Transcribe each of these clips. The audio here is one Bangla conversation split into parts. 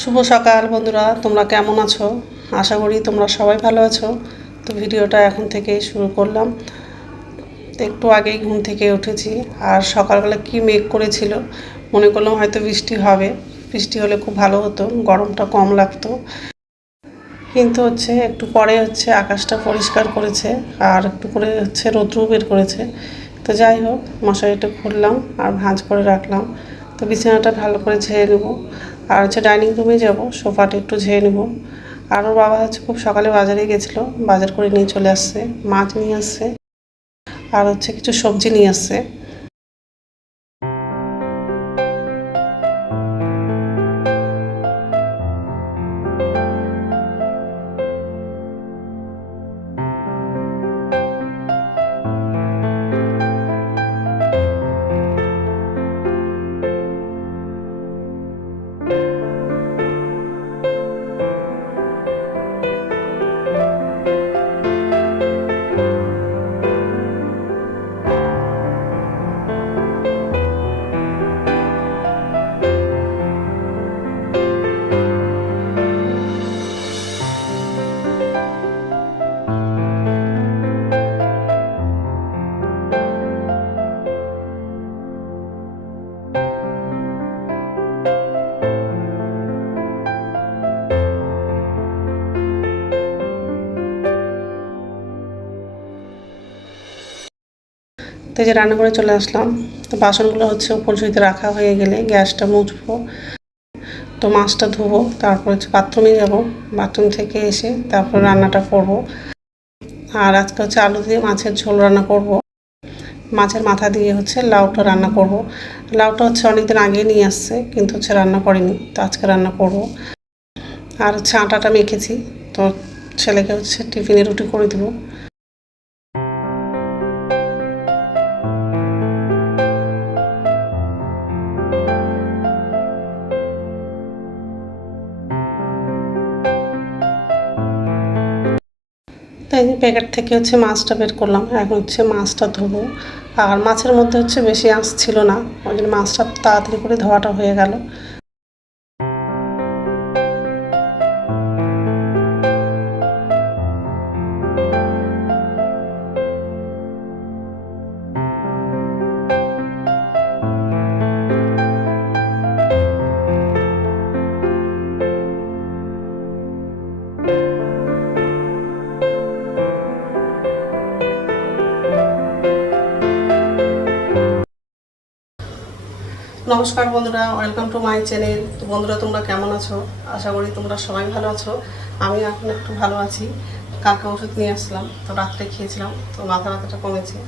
শুভ সকাল বন্ধুরা, তোমরা কেমন আছো? আশা করি তোমরা সবাই ভালো আছো। তো ভিডিওটা এখন থেকেই শুরু করলাম। একটু আগেই ঘুম থেকে উঠেছি, আর সকালবেলা কি মেঘ করেছিল, মনে করলাম হয়তো বৃষ্টি হবে। বৃষ্টি হলে খুব ভালো হতো, গরমটা কম লাগতো। কিন্তু একটু পরে আকাশটা পরিষ্কার করেছে, আর একটু করে রৌদ্র বের করেছে। তো যাই হোক, মশারিটা খুললাম আর ভাঁজ করে রাখলাম। তো বিছানাটা ভালো করে ঝেড়ে নেব, আর ডাইনিং রুমে যাব, সোফাটা একটু ঝেড়ে নেব। আর ওর বাবা খুব সকালে বাজারে গেছিলো, বাজার করে নিয়ে চলে আসছে, মাছ নিয়ে আসছে, আর কিছু সবজি নিয়ে আসছে। তো রান্না করে চলে আসলাম। তো বাসনগুলো উপর ঝুঁইতে রাখা হয়ে গেলে গ্যাসটা মুছবো। তো মাছটা ধুবো, তারপর বাথরুমে যাব, বাথরুম থেকে এসে তারপর রান্নাটা করব। আর আজকে আলু দিয়ে মাছের ঝোল রান্না করব। মাছের মাথা দিয়ে লাউটা রান্না করব। লাউটা অনেকদিন আগে নিয়ে আসছে, কিন্তু রান্না করিনি, তো আজকে রান্না করব। আর আটাটা মেখেছি, তো ছেলেকে টিফিনে রুটি করে দেবো। তাই প্যাকেট থেকে মাছটা বের করলাম, এখন মাছটা ধোবো। আর মাছের মধ্যে বেশি আঁশ ছিল না, ওই জন্য মাছটা তাড়াতাড়ি করে ধোয়াটা হয়ে গেল। নমস্কার বন্ধুরা, ওয়েলকাম টু মাই চ্যানেল। তো বন্ধুরা, তোমরা কেমন আছো? আশা করি তোমরা সবাই ভালো আছো। আমি এখন একটু ভালো আছি। কালকে ওষুধ নিয়ে আসলাম, তো রাত্রে খেয়েছিলাম, তো মাথা ব্যথাটা কমেছে,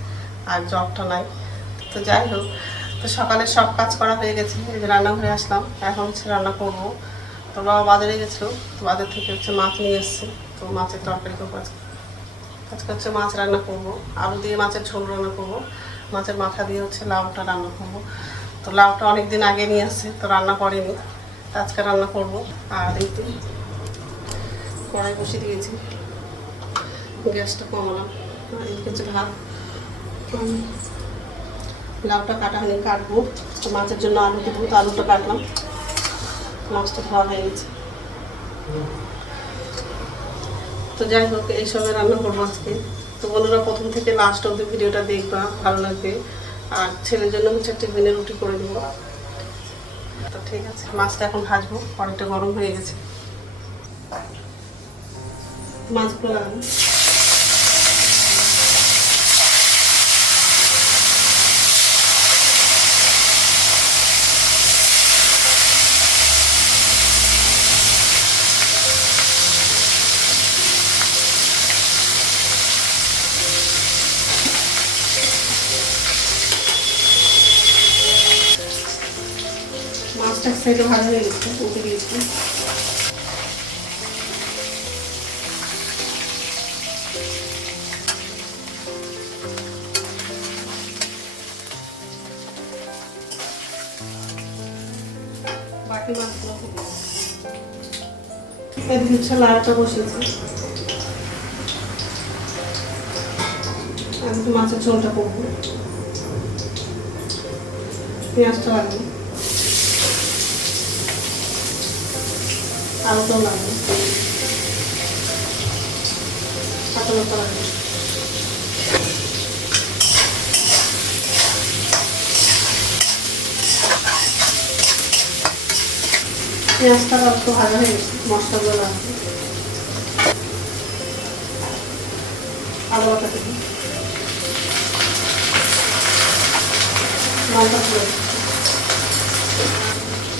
আর জ্বরটা নাই। তো যাই হোক, তো সকালে সব কাজ করা হয়ে গেছে, এই যে রান্নাঘরে আসলাম, এখন রান্না করবো। তো বাবা বাজারে গেছিলো, তো বাজার থেকে মাছ নিয়ে এসছে, তো মাছের তরকারি করবো আজকে মাছ রান্না করবো, আলু দিয়ে মাছের ঝোল রান্না করবো, মাছের মাথা দিয়ে লাউটা রান্না করবো। তো লাউটা অনেক দিন আগে নিয়ে আসছে, তো রান্না করিনি, আজকে রান্না করবো। আর এই তো কড়াই বসিয়ে দিয়েছি, গ্যাসটা কমালাম। আর এই ভাত, লাউটা কাটা হয়নি, কাটবো। তো মাছের জন্য আলু দেবো, তো আলুটা কাটলাম, মাছটা খাওয়া হয়ে গেছে। তো যাই হোক, এইসবে রান্না করবো আজকে। তো বন্ধুরা, প্রথম থেকে লাস্ট অব্দি ভিডিওটা দেখবা, ভালো লাগবে। আর ছেলের জন্য টিফিনে রুটি করে দেবো। তো ঠিক আছে, মাছটা এখন ভাজবো, কড়াইটা গরম হয়ে গেছে, মাছগুলো রাখবো। মাছটা এক সাইডে ভালো হয়ে গেছে, উঠে দিয়েছি। বাকি মাছগুলো এদিকে লাউটা বসেছে, আমি মাছের ঝোলটা করবো, পেঁয়াজটা লাগবে। আলুটাও লাগবে, কাঁচা লঙ্কা লাগবে। পেঁয়াজটা একটু ভাজা হয়ে গেছে, মশলাগুলো লাগবে। আলু বাটা দেবো, লঙ্কা গুঁড়ো,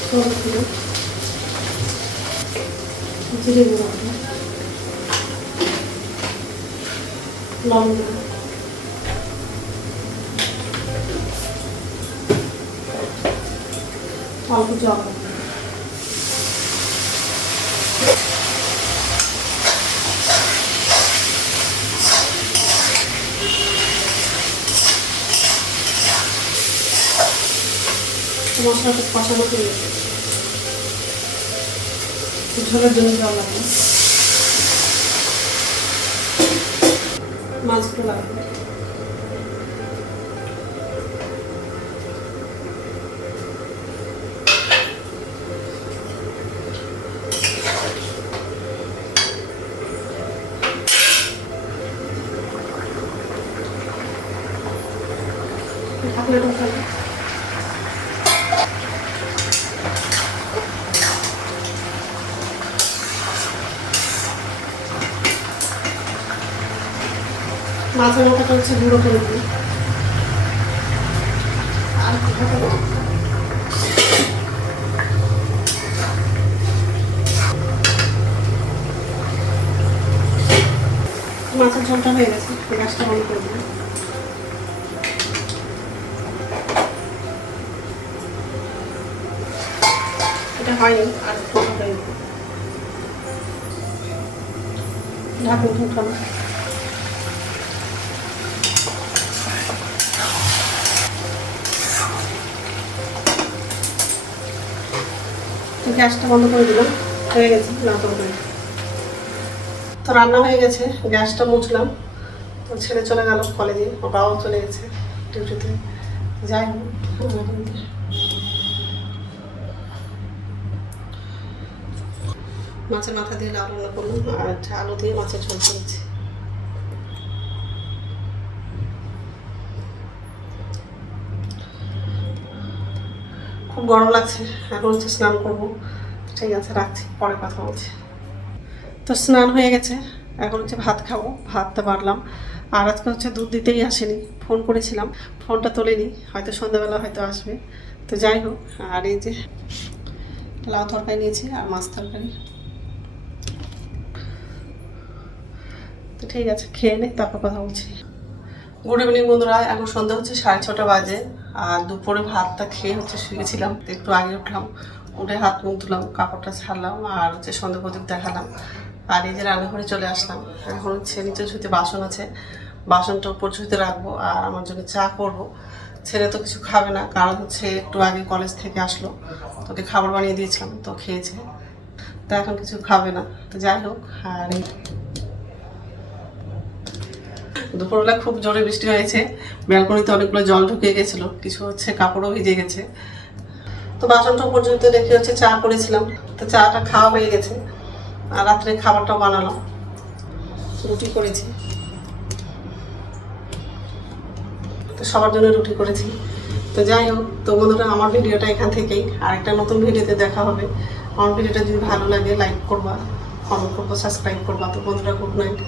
হলুদ গুঁড়ো, জিরে গুঁড়ো, লবণ গুঁড়ো, অল্প জল, মশলাটা কষানো হয়ে গেছে, ঝোলের জন্য জল লাগবে, মাছগুলো লাগবে। ঢাকনাটা উঠাবো। মাছের মাথাটা হচ্ছে গুঁড়ো করে দিই, আর মাছের ঝোলটা হয়ে গেছে, গ্যাসটা বন্ধ করে দিই। এটা হয়নি, আর একটু হয়ে যাবে, ঢাকনা উঠানো। তো গ্যাসটা বন্ধ করে দিলাম, হয়ে গেছে লঙ্কা করে। তো রান্না হয়ে গেছে, গ্যাসটা মুছলাম। তো ছেলে চলে গেল কলেজে, ওর বাবাও চলে গেছে ডিউটিতে। যাই হোক, মাছের মাথা দিয়ে লাউ রান্না করলাম, আর আলু দিয়ে মাছের ঝোল করেছি। খুব গরম লাগছে, এখন হচ্ছে স্নান করবো। ঠিক আছে, রাখছি, পরে কথা বলছি। তো স্নান হয়ে গেছে, এখন হচ্ছে ভাত খাবো। ভাতটা বাড়লাম, আর আজকে হচ্ছে দুধ দিতেই আসেনি, ফোন করেছিলাম, ফোনটা তোলেনি, হয়তো সন্ধ্যাবেলা হয়তো আসবে। তো যাই হোক, আর এই যে লাউ তরকারি নিয়েছি আর মাছ তরকারি। তো ঠিক আছে, খেয়ে নে, তারপর কথা বলছি। গুড ইভিনিং বন্ধুরা, এখন সন্ধ্যা হচ্ছে 6:30 বাজে। আর দুপুরে ভাতটা খেয়ে হচ্ছে শুয়েছিলাম, একটু আগে উঠলাম, উঠে হাত মুখ ধুলাম, কাপড়টা ছাড়লাম, আর হচ্ছে সন্ধ্যা প্রদীপ দেখালাম। আর এই যে রান্নাঘরে চলে আসলাম। এখন হচ্ছে নিচে ঝুঁতে বাসন আছে, বাসনটা উপর ঝুঁতে রাখবো, আর আমার জন্য চা করবো। ছেলে তো কিছু খাবে না, কারণ হচ্ছে একটু আগে কলেজ থেকে আসলো, তোকে খাবার বানিয়ে দিয়েছিলাম, তো খেয়েছে, তো এখন কিছু খাবে না। তো যাই হোক, আর দুপুরবেলা খুব জোরে বৃষ্টি হয়েছে, ব্যালকনিতে অনেকগুলো জল ঢুকে গেছিলো, কিছু হচ্ছে কাপড়ও ভিজে গেছে। তো বাসনটা পর্যন্ত রেখে হচ্ছে চা করেছিলাম, তো চাটা খাওয়া হয়ে গেছে। আর রাত্রে খাবারটাও বানালাম, রুটি করেছি, তো সবার জন্য রুটি করেছি। তো যাই হোক, তো বন্ধুরা, আমার ভিডিওটা এখান থেকেই, আর একটা নতুন ভিডিওতে দেখা হবে। আমার ভিডিওটা যদি ভালো লাগে লাইক করবা, কমেন্ট করবো, সাবস্ক্রাইব করবা। তো বন্ধুরা, গুড নাইট।